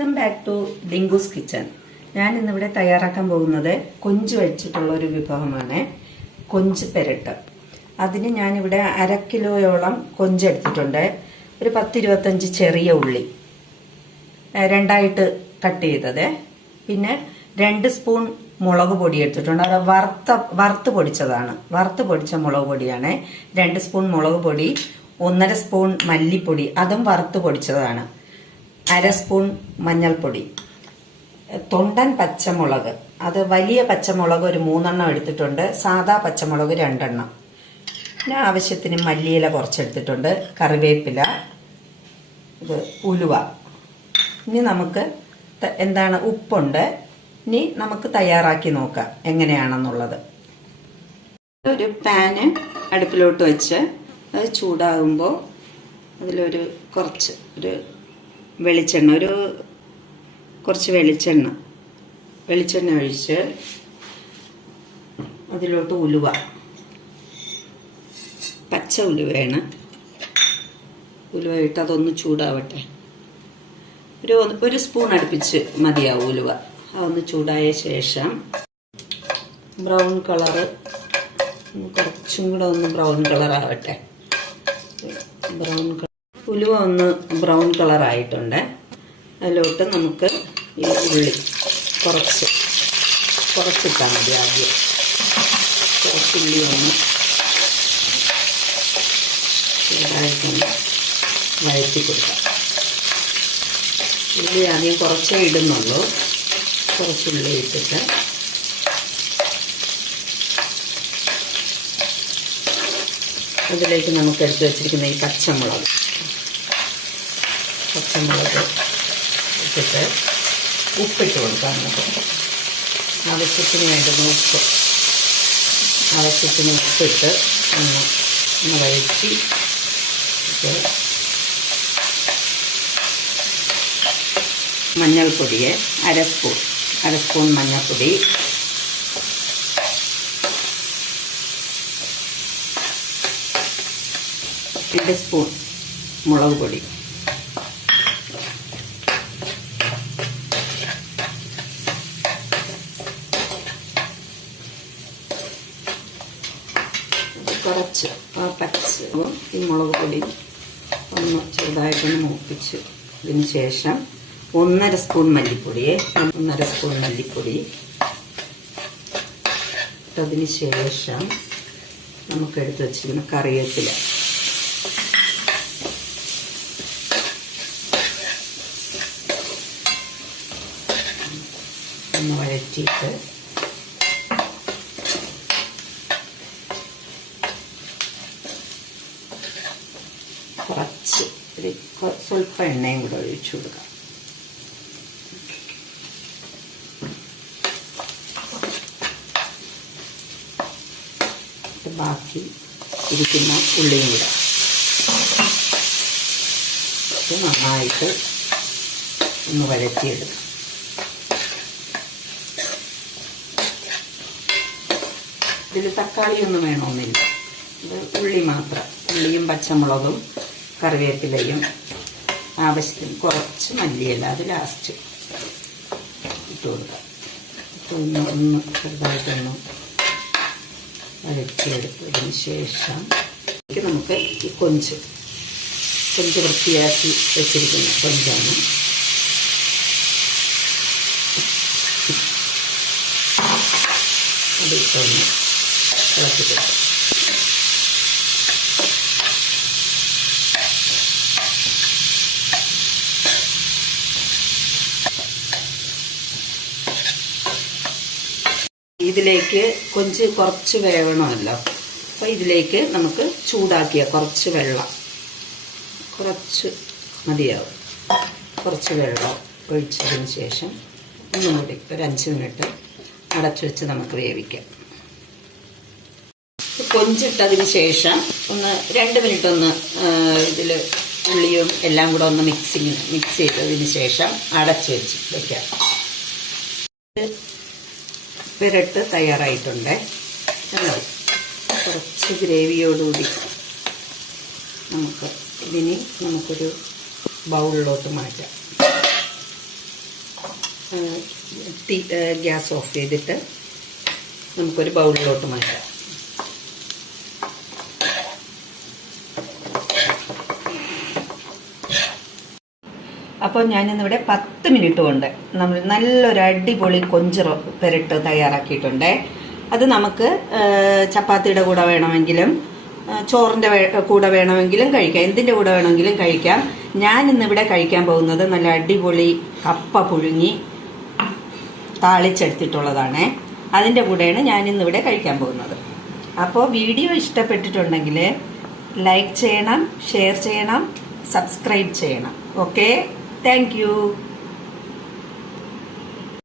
Welcome back to Dinku's kitchen ഞാൻ ഇന്നിവിടെ തയ്യാറാക്കാൻ പോകുന്നത് കൊഞ്ച് വെച്ചിട്ടുള്ള ഒരു വിഭവമാണ്. കൊഞ്ച് പെരട്ട്. അതിന് ഞാനിവിടെ അര കിലോയോളം കൊഞ്ച് എടുത്തിട്ടുണ്ട്. ഒരു പത്തിരുപത്തഞ്ച് ചെറിയ ഉള്ളി. രണ്ടായിട്ട് കട്ട് ചെയ്തത്. പിന്നെ രണ്ട് സ്പൂൺ മുളക് പൊടി എടുത്തിട്ടുണ്ട്. അത് വറുത്ത വറുത്ത് പൊടിച്ചതാണ്. വറുത്ത് പൊടിച്ച മുളക് പൊടിയാണ്. രണ്ട് സ്പൂൺ മുളക് പൊടി ഒന്നര സ്പൂൺ മല്ലിപ്പൊടി അതും വറുത്ത് പൊടിച്ചതാണ്. അര സ്പൂൺ മഞ്ഞൾപ്പൊടി. തൊണ്ടൻ പച്ചമുളക്. അത് വലിയ പച്ചമുളക് ഒരു മൂന്നെണ്ണം എടുത്തിട്ടുണ്ട്. സാദാ പച്ചമുളക് രണ്ടെണ്ണം. പിന്നെ ആവശ്യത്തിന് മല്ലിയില കുറച്ചെടുത്തിട്ടുണ്ട്. കറിവേപ്പില. ഇത് ഉലുവ. ഇനി നമുക്ക് എന്താണ് ഉപ്പുണ്ട്. ഇനി നമുക്ക് തയ്യാറാക്കി നോക്കാം എങ്ങനെയാണെന്നുള്ളത്. ഒരു പാന് അടുപ്പിലോട്ട് വെച്ച് അത് ചൂടാകുമ്പോൾ അതിലൊരു കുറച്ച് ഒരു വെളിച്ചെണ്ണ ഒരു കുറച്ച് വെളിച്ചെണ്ണ. വെളിച്ചെണ്ണ ഒഴിച്ച് അതിലോട്ട് ഉലുവ. പച്ച ഉലുവയാണ്. ഉലുവ ഇട്ട് അതൊന്ന് ചൂടാവട്ടെ. ഒരു ഒരു സ്പൂൺ അടുപ്പിച്ച് മതിയാവും ഉലുവ. അതൊന്ന് ചൂടായ ശേഷം ബ്രൗൺ കളറ് കുറച്ചും കൂടെ ഒന്ന് ബ്രൗൺ കളറാവട്ടെ. ബ്രൗൺ കളർ ഉലുവ ഒന്ന് ബ്രൗൺ കളറായിട്ടുണ്ട് അതിലോട്ട് നമുക്ക് ഈ ഉള്ളി കുറച്ച് കുറച്ചിട്ടാൽ മതി ആദ്യം. കുറച്ച് ഉള്ളി ഒന്ന് വഴറ്റി കൊടുക്കാം. ഉള്ളി ആദ്യം കുറച്ചേ ഇടുന്നുള്ളൂ. കുറച്ചുള്ളി ഇട്ടിട്ട്. അതിലേക്ക് നമുക്ക് എടുത്ത് വെച്ചിരിക്കുന്ന ഈ പച്ചമുളക്. പച്ചമുളക് ഇട്ടിട്ട് ഉപ്പിട്ട് കൊടുക്കാം നമുക്ക്. ആവശ്യത്തിന് വേണ്ടുന്ന ഉപ്പ്. ആവശ്യത്തിന് ഉപ്പിട്ട് ഒന്ന് ഒന്ന് വഴറ്റി മഞ്ഞൾപ്പൊടിയെ അര സ്പൂൺ അര സ്പൂൺ മഞ്ഞൾപ്പൊടി. രണ്ട് സ്പൂൺ മുളക് പൊടി. ആ പച്ച ഈ മുളക് പൊടി ഒന്ന് ചെറുതായിട്ടൊന്ന് മൂപ്പിച്ച് ഇതിന് ശേഷം ഒന്നര സ്പൂൺ മല്ലിപ്പൊടിയെ ഒന്നര സ്പൂൺ മല്ലിപ്പൊടി. അതിന് ശേഷം നമുക്ക് എടുത്ത് വെച്ചിരിക്കുന്ന കറിവേപ്പില. ഒന്ന് വഴറ്റിയിട്ട് കുറച്ച് ഒരു കൊ- സ്വല്പം എണ്ണയും കൂടെ ഒഴിച്ചു കൊടുക്കാം ബാക്കി ഇരിക്കുന്ന ഉള്ളിയും കൂടെ നന്നായിട്ട് ഒന്ന് വഴറ്റിയെടുക്കാം ഇതിൽ തക്കാളിയൊന്നും വേണമെന്നില്ല ഇത് ഉള്ളി മാത്രം ഉള്ളിയും പച്ചമുളകും കറിവേപ്പിലയും ആവശ്യത്തിന് കുറച്ച് മല്ലിയില അത് ലാസ്റ്റ് ഇട്ട് കൊടുക്കാം ഒന്ന് ഒന്ന് ചെറുതായിട്ടൊന്ന് വഴറ്റിയെടുത്തതിന് ശേഷം നമുക്ക് ഈ കൊഞ്ച് കൊഞ്ച് വൃത്തിയാക്കി വെച്ചിരിക്കുന്ന കൊഞ്ചാണ്. അതിട്ടൊന്ന് ഇളക്കി കൊടുക്കാം ഇതിലേക്ക് കൊഞ്ച് കുറച്ച് വേവണമല്ലോ. അപ്പോൾ ഇതിലേക്ക് നമുക്ക് ചൂടാക്കിയ കുറച്ച് വെള്ളം. കുറച്ച് മതിയാവും. കുറച്ച് വെള്ളം ഒഴിച്ചതിന് ശേഷം ഒന്നും കൂടി ഒരു അഞ്ച് മിനിറ്റ് അടച്ചു വെച്ച് നമുക്ക് വേവിക്കാം. കൊഞ്ചിട്ടതിന് ശേഷം ഒന്ന് രണ്ട് മിനിറ്റ് ഒന്ന് ഇതിൽ ഉള്ളിയും എല്ലാം കൂടെ ഒന്ന് മിക്സിങ് മിക്സ് ചെയ്തതിന് ശേഷം അടച്ചു വെച്ച് വെക്കാം. പെരട്ട് തയ്യാറായിട്ടുണ്ട്. ഹലോ കുറച്ച് ഗ്രേവിയോടുകൂടി നമുക്ക് ഇതിനി നമുക്കൊരു ബൗളിലോട്ട് മാറ്റാം. ഗ്യാസ് ഓഫ് ചെയ്തിട്ട് നമുക്കൊരു ബൗളിലോട്ട് മാറ്റാം. അപ്പോൾ ഞാനിന്നിവിടെ പത്ത് മിനിറ്റ് കൊണ്ട് നമ്മൾ നല്ലൊരു അടിപൊളി കൊഞ്ച് പെരട്ട് തയ്യാറാക്കിയിട്ടുണ്ട്. അത് നമുക്ക് ചപ്പാത്തിയുടെ കൂടെ വേണമെങ്കിലും ചോറിന്റെ കൂടെ വേണമെങ്കിലും കഴിക്കാം. എന്തിന്റെ കൂടെ വേണമെങ്കിലും കഴിക്കാം. ഞാൻ ഇന്നിവിടെ കഴിക്കാൻ പോകുന്നത് നല്ല അടിപൊളി കപ്പ പുഴുങ്ങി താളിച്ചെടുത്തിട്ടുള്ളതാണ്. അതിന്റെ കൂടെയാണ് ഞാൻ ഇന്നിവിടെ കഴിക്കാൻ പോകുന്നത്. അപ്പോൾ വീഡിയോ ഇഷ്ടപ്പെട്ടിട്ടുണ്ടെങ്കിൽ ലൈക്ക് ചെയ്യണം ഷെയർ ചെയ്യണം സബ്സ്ക്രൈബ് ചെയ്യണം. ഓക്കെ? Thank you.